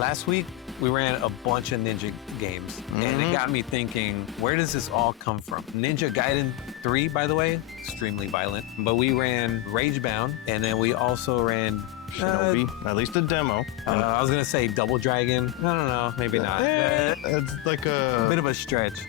Last week, we ran a bunch of Ninja games, and it got me thinking, where does this all come from? Ninja Gaiden 3, by the way, extremely violent, but we ran Ragebound, and then we also ran Shinobi, at least the demo. I was gonna say Double Dragon. I don't know, maybe not. It's like a bit of a stretch.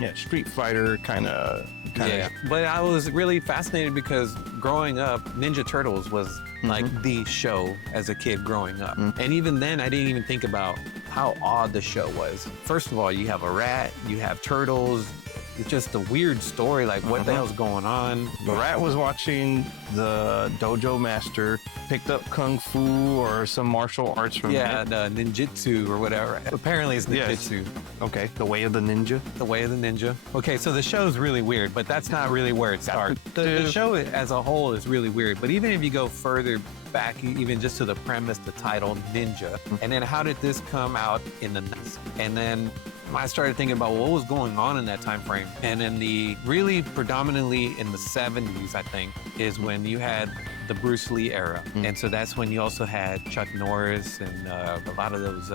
Yeah, Street Fighter kind of. Yeah, but I was really fascinated because growing up, Ninja Turtles was like the show as a kid growing up. And even then, I didn't even think about how odd the show was. First of all, you have a rat, you have turtles. It's just a weird story, like what the hell's going on? The rat was watching the dojo master, picked up kung fu or some martial arts from the ninjutsu or whatever. Apparently it's ninjutsu. Yes. Okay, the way of the ninja. The way of the ninja. Okay, so the show's really weird, but that's not really where it starts. The show as a whole is really weird, but even if you go further back, even just to the premise, the title, Ninja, and then how did this come out in the 90s? And then I started thinking about what was going on in that time frame. And in the really predominantly in the 70s, I think, is when you had the Bruce Lee era. And so that's when you also had Chuck Norris and a lot of those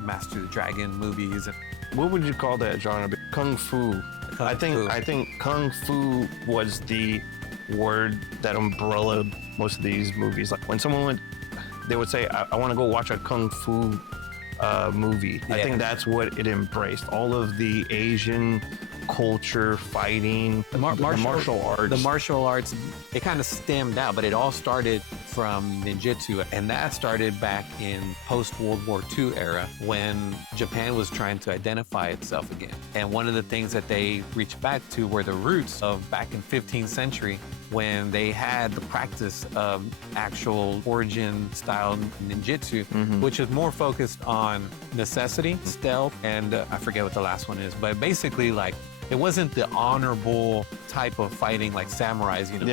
Master of the Dragon movies. What would you call that genre? Kung fu. I think kung fu was the word that umbrella most of these movies. Like when someone went, they would say, I want to go watch a kung fu movie. I think that's what it embraced. All of the Asian culture, fighting, the martial arts. The martial arts, it kind of stemmed out, but it all started from ninjutsu. And that started back in post-World War II era when Japan was trying to identify itself again. And one of the things that they reached back to were the roots of back in 15th century when they had the practice of actual origin style ninjutsu, which is more focused on necessity, stealth, and I forget what the last one is, but basically like it wasn't the honorable type of fighting like samurais, you know?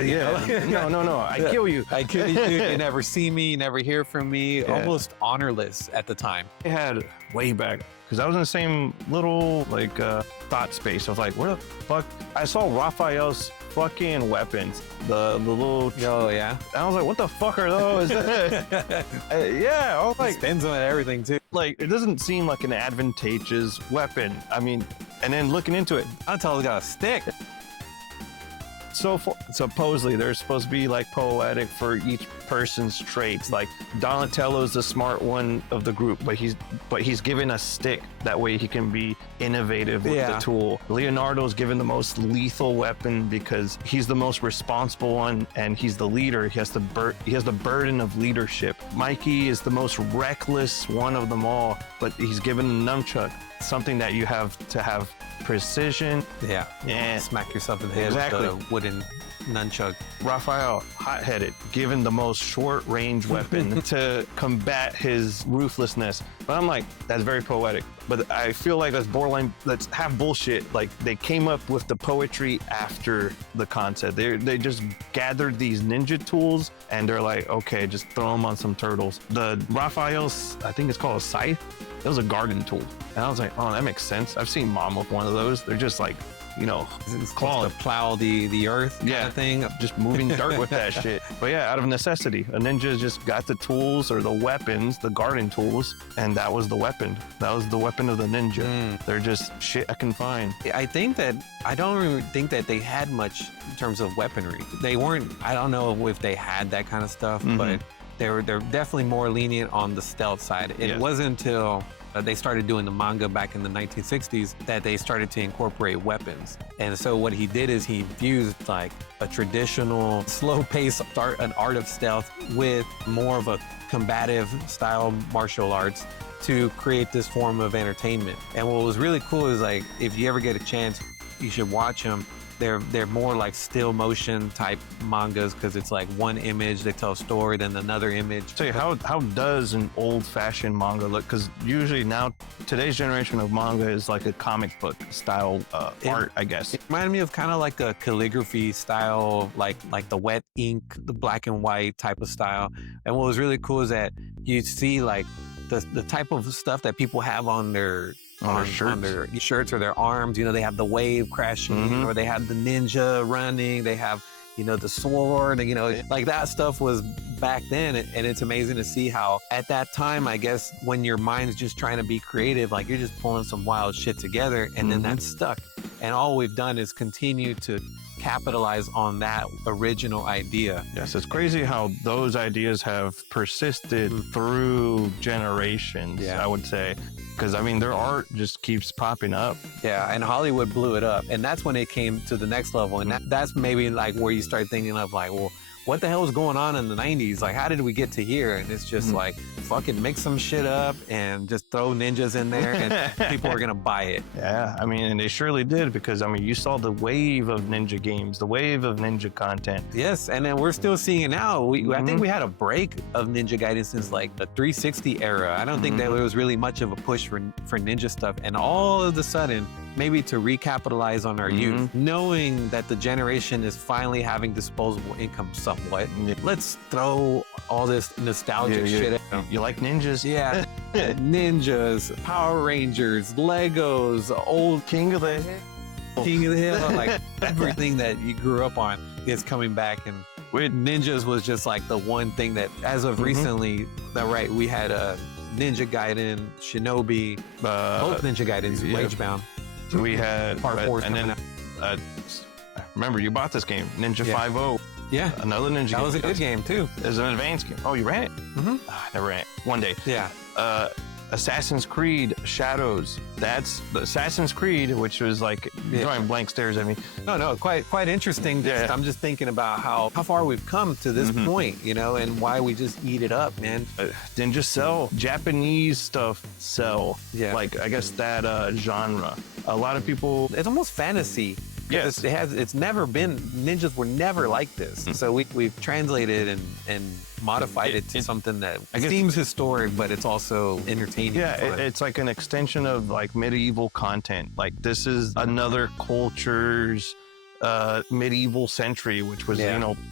Yeah. Yeah. No. I kill you. I kill you. You never see me. You never hear from me. Yeah. Almost honorless at the time. I had way back because I was in the same little like thought space of like, where the fuck? I saw Raphael's fucking weapons. The little. Oh yeah. I was like, what the fuck are those? Yeah. I was like, spins on everything too. Like it doesn't seem like an advantageous weapon. I mean, and then looking into it, Until got a stick. So supposedly there's supposed to be like poetic for each person's traits. Like Donatello's the smart one of the group, but he's given a stick. That way he can be innovative with the tool. Leonardo's given the most lethal weapon because he's the most responsible one and he's the leader. He has the burden of leadership. Mikey is the most reckless one of them all, but he's given a nunchuck, something that you have to have precision. Yeah. And smack yourself in the head with a wooden nunchuck. Raphael, hot-headed, given the most short-range weapon to combat his ruthlessness. But I'm like, that's very poetic. But I feel like that's borderline, that's half bullshit. Like they came up with the poetry after the concept. They just gathered these ninja tools and they're like, okay, just throw them on some turtles. The Raphael's, I think it's called a scythe. It was a garden tool. And I was like, oh, that makes sense. I've seen mom with one of those. They're just like, you know, it's called to plow the earth kind of thing. Just moving dirt with that shit. But yeah, out of necessity, a ninja just got the tools or the weapons, the garden tools, and that was the weapon. That was the weapon of the ninja. They're just shit I can find. I don't even think that they had much in terms of weaponry. They weren't, I don't know if they had that kind of stuff, but they're definitely more lenient on the stealth side. It wasn't until they started doing the manga back in the 1960s that they started to incorporate weapons. And so what he did is he fused like a traditional slow pace an art of stealth with more of a combative style martial arts to create this form of entertainment. And what was really cool is like, if you ever get a chance, you should watch them. They're more like still motion type mangas because it's like one image, they tell a story, then another image. So how does an old-fashioned manga look? Because usually now, today's generation of manga is like a comic book style art, I guess. It reminded me of kind of like a calligraphy style, like the wet ink, the black and white type of style. And what was really cool is that you see like the type of stuff that people have on their shirts or their arms. You know, they have the wave crashing, or they have the ninja running. They have the sword, like that stuff was back then. And it's amazing to see how at that time, I guess, when your mind's just trying to be creative, like you're just pulling some wild shit together, and then that's stuck. And all we've done is continue to capitalize on that original idea. Yes, it's crazy how those ideas have persisted through generations, I would say. Because, I mean, their art just keeps popping up. Yeah, and Hollywood blew it up. And that's when it came to the next level. And that's maybe like where you start thinking of like, well, what the hell was going on in the 90s? Like, how did we get to here? And it's just like, fucking mix some shit up and just throw ninjas in there and people are going to buy it. Yeah, I mean, and they surely did, because, I mean, you saw the wave of ninja games, the wave of ninja content. Yes, and then we're still seeing it now. I think we had a break of Ninja Gaiden since like the 360 era. I don't think that there was really much of a push for ninja stuff. And all of a sudden, maybe to recapitalize on our youth, knowing that the generation is finally having disposable income somewhat. Let's throw all this nostalgic shit at You like ninjas? Yeah. Ninjas, Power Rangers, Legos, old King of the Hill. King of the Hill, like everything that you grew up on is coming back. And Ninjas was just like the one thing that, as of recently, we had a Ninja Gaiden, Shinobi, both Ninja Gaidens, Ragebound. We had Part 4, and then remember, you bought this game, Ninja 5.0. Yeah, another ninja game. That was a good game too. It was an advanced game. Oh, you ran it? I never ran it. One day. Yeah. Assassin's Creed Shadows. That's the Assassin's Creed, which was like drawing blank stares at me. No, quite interesting. I'm just thinking about how far we've come to this point, and why we just eat it up, man. Ninja sell. Japanese stuff sell. Yeah. Like, I guess that genre. A lot of people. It's almost fantasy. Yes. It's never been, ninjas were never like this. So we've translated and modified it to something that seems historic, but it's also entertaining. Yeah, it's like an extension of like medieval content. Like, this is another culture's medieval century, which was,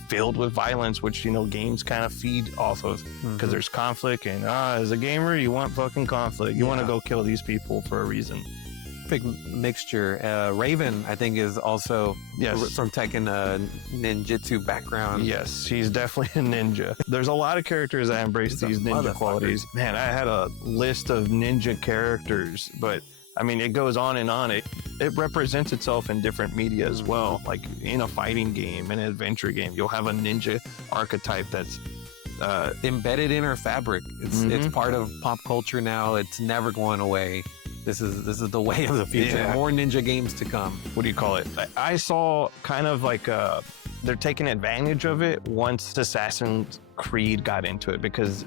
filled with violence, which, games kind of feed off of, because there's conflict, and as a gamer, you want fucking conflict. You want to go kill these people for a reason. Mixture. Raven, I think, is also from Tekken ninjutsu background. Yes, he's definitely a ninja. There's a lot of characters that embrace these ninja qualities. Man, I had a list of ninja characters, but I mean, it goes on and on. It represents itself in different media as well. Like in a fighting game, an adventure game, you'll have a ninja archetype that's embedded in our fabric. It's part of pop culture now. It's never going away. This is the way of the future. Yeah. More ninja games to come. What do you call it? I saw kind of like they're taking advantage of it once Assassin's Creed got into it, because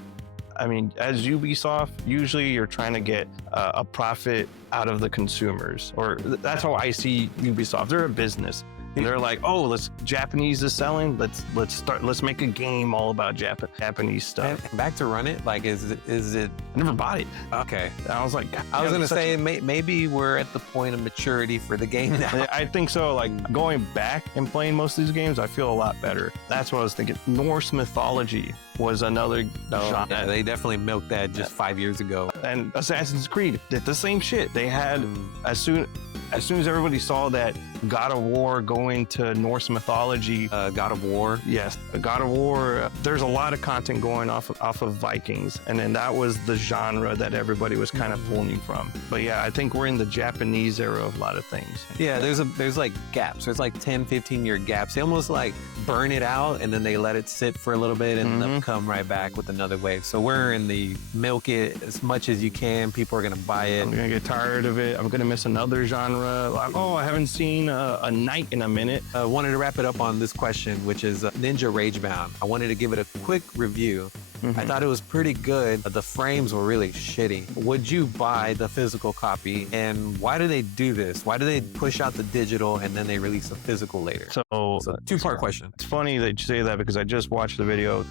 I mean, as Ubisoft, usually you're trying to get a profit out of the consumers, or that's how I see Ubisoft. They're a business. And they're like, oh, Japanese is selling. Let's make a game all about Japanese stuff. And back to run it. Like, is it? I never bought it. Okay. I was like, I was gonna say maybe we're at the point of maturity for the game now. I think so. Like, going back and playing most of these games, I feel a lot better. That's what I was thinking. Norse mythology was another genre. Yeah, they definitely milked that just 5 years ago. And Assassin's Creed did the same shit. They had as soon as everybody saw that God of War going to Norse mythology. God of War? Yes, God of War. There's a lot of content going off of Vikings, and then that was the genre that everybody was kind of pulling from. But yeah, I think we're in the Japanese era of a lot of things. Yeah, there's like gaps. There's like 10, 15-year gaps. They almost like burn it out, and then they let it sit for a little bit, and then come right back with another wave. So we're in the milk it as much as you can. People are gonna buy it. I'm gonna get tired of it. I'm gonna miss another genre. Like, oh, I haven't seen a knight in a minute. I wanted to wrap it up on this question, which is Ninja Ragebound. I wanted to give it a quick review. I thought it was pretty good. The frames were really shitty. Would you buy the physical copy? And why do they do this? Why do they push out the digital and then they release a physical later? So two-part question. It's funny that you say that, because I just watched the video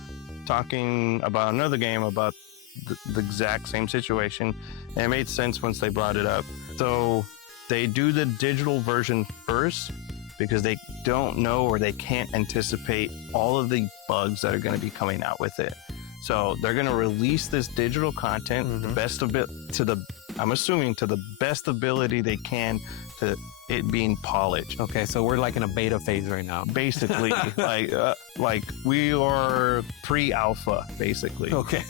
talking about another game about the exact same situation, and it made sense once they brought it up. So they do the digital version first because they don't know, or they can't anticipate all of the bugs that are going to be coming out with it. So they're going to release this digital content I'm assuming to the best ability they can, to it being polished. Okay, so we're like in a beta phase right now. Basically, like we are pre-alpha, basically. Okay.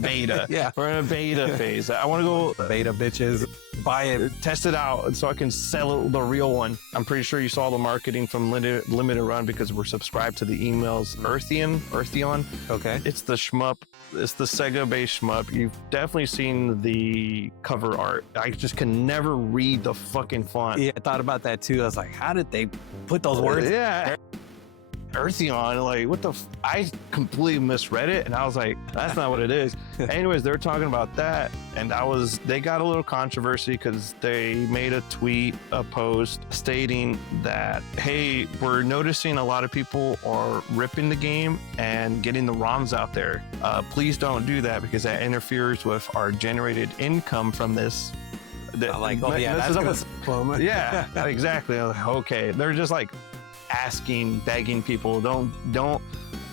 Beta. Yeah. We're in a beta phase. I want to go Beta bitches. Buy it. test it out so I can sell the real one. I'm pretty sure you saw the marketing from Limited Run because we're subscribed to the emails. Eartheon. Okay. It's the shmup. It's the Sega-based shmup. You've definitely seen the cover art. I just can never read the fucking font. Yeah, I thought about that too. I was like, how did they put those words? Yeah. Eartheon, like what the I completely misread it and I was like, that's not what it is. Anyways, they're talking about that and they got a little controversy because they made a post stating that, hey, we're noticing a lot of people are ripping the game and getting the ROMs out there. Please don't do that because that interferes with our generated income from this. Like, oh yeah, that's Yeah, exactly. Okay, they're just like begging people, don't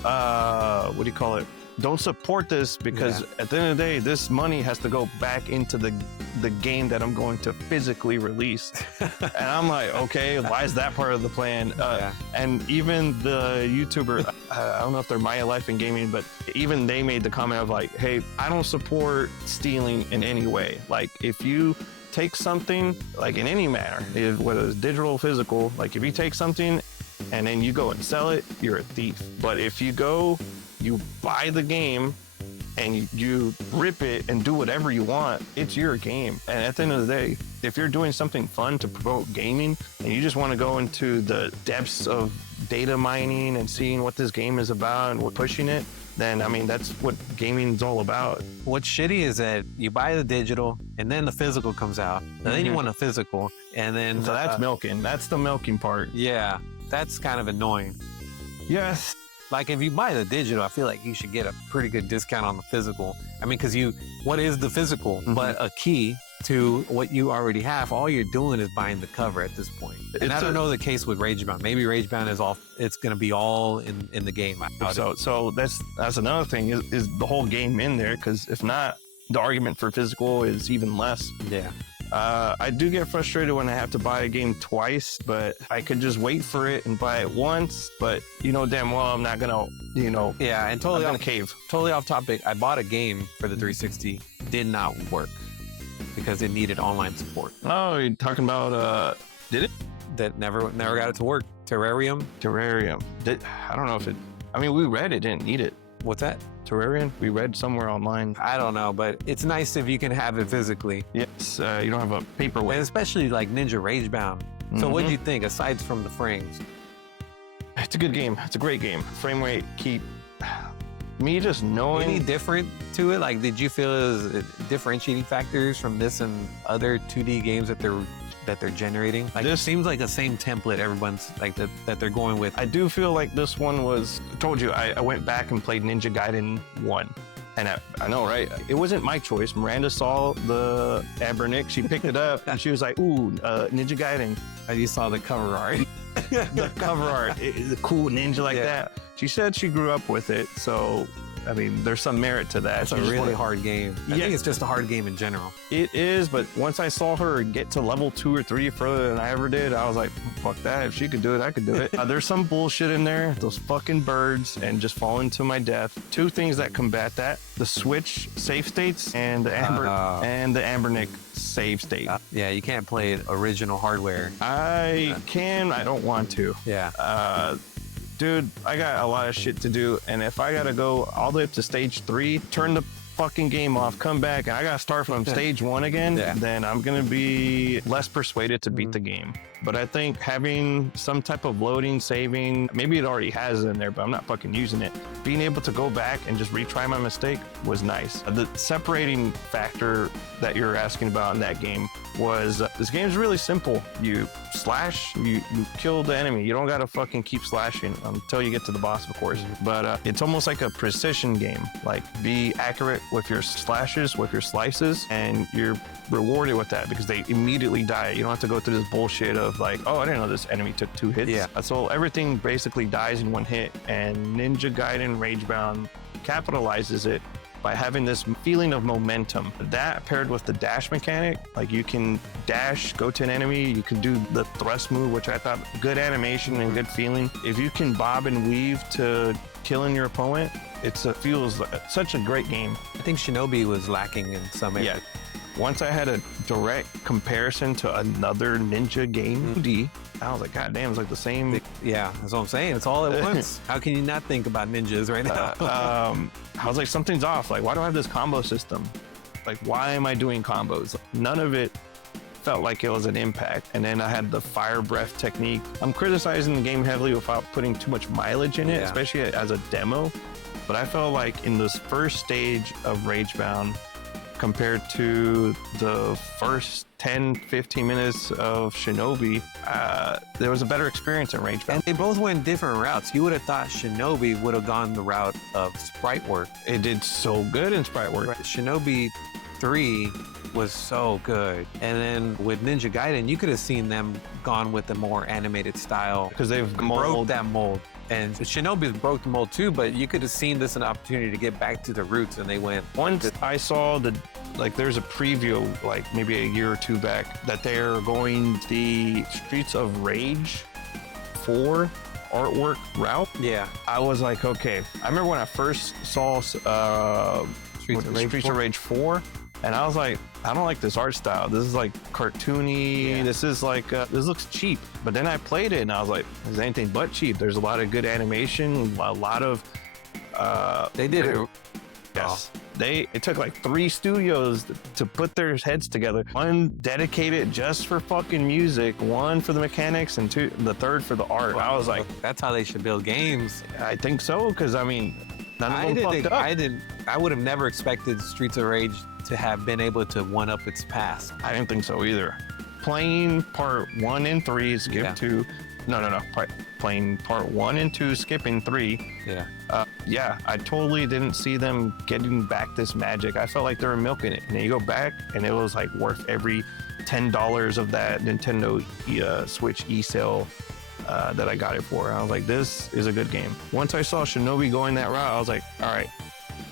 what do you call it? Don't support this because at the end of the day, this money has to go back into the game that I'm going to physically release. And I'm like, okay, why is that part of the plan? And even the YouTuber, I don't know if they're My Life in Gaming, but even they made the comment of like, hey, I don't support stealing in any way. Like if you take something like in any manner, whether it's digital or physical, like if you take something and then you go and sell it, you're a thief. But if you buy the game and you rip it and do whatever you want, it's your game. And at the end of the day, if you're doing something fun to promote gaming and you just want to go into the depths of data mining and seeing what this game is about and we're pushing it, then I mean, that's what gaming is all about. What's shitty is that you buy the digital and then the physical comes out. And then you want a physical and then... So that's milking. That's the milking part. Yeah, that's kind of annoying. Yes. Like if you buy the digital, I feel like you should get a pretty good discount on the physical. I mean, because what is the physical but a key to what you already have? All you're doing is buying the cover at this point. And I don't know the case with Ragebound. Maybe Ragebound is all, it's going to be all in the game. So that's another thing is the whole game in there, because if not, the argument for physical is even less. Yeah. I do get frustrated when I have to buy a game twice, but I could just wait for it and buy it once. But you know damn well I'm not gonna, Yeah, and totally off topic. I bought a game for the 360, did not work because it needed online support. Oh, you're talking about did it? That never got it to work. Terrarium. I don't know if it. I mean, we read it didn't need it. What's that? Terrarium? We read somewhere online. I don't know, but it's nice if you can have it physically. Yes, you don't have a paperweight. And especially like Ninja Ragebound. So what do you think, aside from the frames? It's a good game. It's a great game. Frame rate, me just knowing... Any different to it? Like, did you feel as differentiating factors from this and other 2D games that they're generating? Like, this seems like the same template everyone's like that they're going with. I do feel like this one was, I told you, I went back and played Ninja Gaiden 1. And I know, right? It wasn't my choice. Miranda saw the Ambernick. She picked it up and she was like, ooh, Ninja Gaiden. You saw the cover art. The cover art, a cool ninja like that. She said she grew up with it. So, I mean, there's some merit to that. It's a really hard game. I think it's just a hard game in general. It is, but once I saw her get to level 2 or 3 further than I ever did, I was like, fuck that. If she could do it, I could do it. There's some bullshit in there. Those fucking birds and just falling to my death. 2 things that combat that. The Switch save states and the Ambernick save state. Yeah, you can't play original hardware. I can. I don't want to. Yeah. Dude, I got a lot of shit to do, and if I gotta go all the way up to stage 3, turn the fucking game off, come back, and I gotta start from stage 1 again, then I'm gonna be less persuaded to beat the game. But I think having some type of loading, saving, maybe it already has it in there, but I'm not fucking using it. Being able to go back and just retry my mistake was nice. The separating factor that you're asking about in that game was this game's really simple. You slash, you kill the enemy. You don't gotta fucking keep slashing until you get to the boss, of course. But it's almost like a precision game. Like, be accurate with your slashes, with your slices, and you're rewarded with that because they immediately die. You don't have to go through this bullshit of like, oh, I didn't know this enemy took 2 hits. Yeah. So everything basically dies in 1 hit, and Ninja Gaiden Ragebound capitalizes it by having this feeling of momentum. That paired with the dash mechanic, like you can dash, go to an enemy, you can do the thrust move, which I thought good animation and good feeling. If you can bob and weave to killing your opponent, it feels like such a great game. I think Shinobi was lacking in some areas. Yeah. Once I had a direct comparison to another ninja game, 2D, I was like, God damn, it's like the same. Yeah, that's what I'm saying. It's all at once. How can you not think about ninjas right now? I was like, something's off. Like, why do I have this combo system? Like, why am I doing combos? None of it felt like it was an impact. And then I had the fire breath technique. I'm criticizing the game heavily without putting too much mileage in it, especially as a demo. But I felt like in this first stage of Ragebound, compared to the first 10, 15 minutes of Shinobi, there was a better experience in Ragebound. And they both went different routes. You would have thought Shinobi would have gone the route of sprite work. It did so good in sprite work. Right. Shinobi 3 was so good. And then with Ninja Gaiden, you could have seen them gone with a more animated style. Because they've broke that mold. And Shinobi broke the mold too, but you could have seen this an opportunity to get back to the roots, and they went. Once I saw there's a preview, like maybe a year or two back, that they're going the Streets of Rage 4 artwork route. Yeah. I was like, okay. I remember when I first saw Streets of Rage 4, and I was like, I don't like this art style. This is like cartoony. Yeah. This is like, this looks cheap. But then I played it and I was like, this is anything but cheap. There's a lot of good animation, a lot of... they did it. Yes. It took like 3 studios to put their heads together. One dedicated just for fucking music, one for the mechanics, and the third for the art. I was like... That's how they should build games. I think so, because I mean, none of them fucked up. I would have never expected Streets of Rage to have been able to one-up its past. I didn't think so either. Playing part 1 and 3, skip 2. No. Playing part 1 and 2, skipping 3. Yeah. Yeah, I totally didn't see them getting back this magic. I felt like they were milking it. And then you go back, and it was like worth every $10 of that Nintendo Switch e-sale that I got it for. I was like, this is a good game. Once I saw Shinobi going that route, I was like, all right,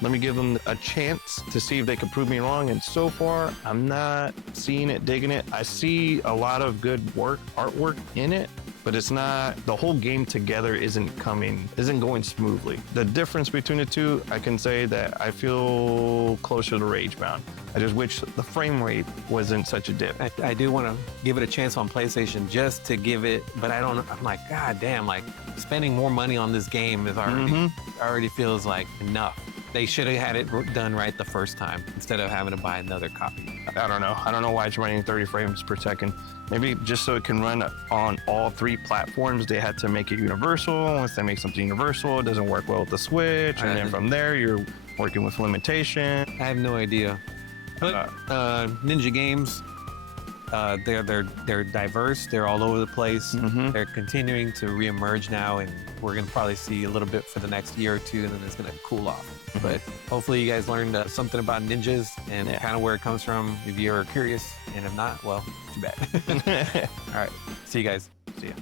let me give them a chance to see if they can prove me wrong. And so far, I'm not seeing it, digging it. I see a lot of good artwork in it, but it's not, the whole game together isn't going smoothly. The difference between the two, I can say that I feel closer to Ragebound. I just wish the frame rate wasn't such a dip. I do want to give it a chance on PlayStation just to give it, but I'm like, God damn, like spending more money on this game is already feels like enough. They should have had it done right the first time instead of having to buy another copy. I don't know why it's running 30 frames per second. Maybe just so it can run on all 3 platforms, they had to make it universal. Once they make something universal, it doesn't work well with the Switch. And then from there, you're working with limitation. I have no idea. But Ninja Games, they're diverse. They're all over the place. They're continuing to reemerge now, and we're gonna probably see a little bit for the next year or 2, and then it's gonna cool off. But hopefully you guys learned something about ninjas and kind of where it comes from if you're curious, and if not, well, too bad. All right, see you guys. See ya.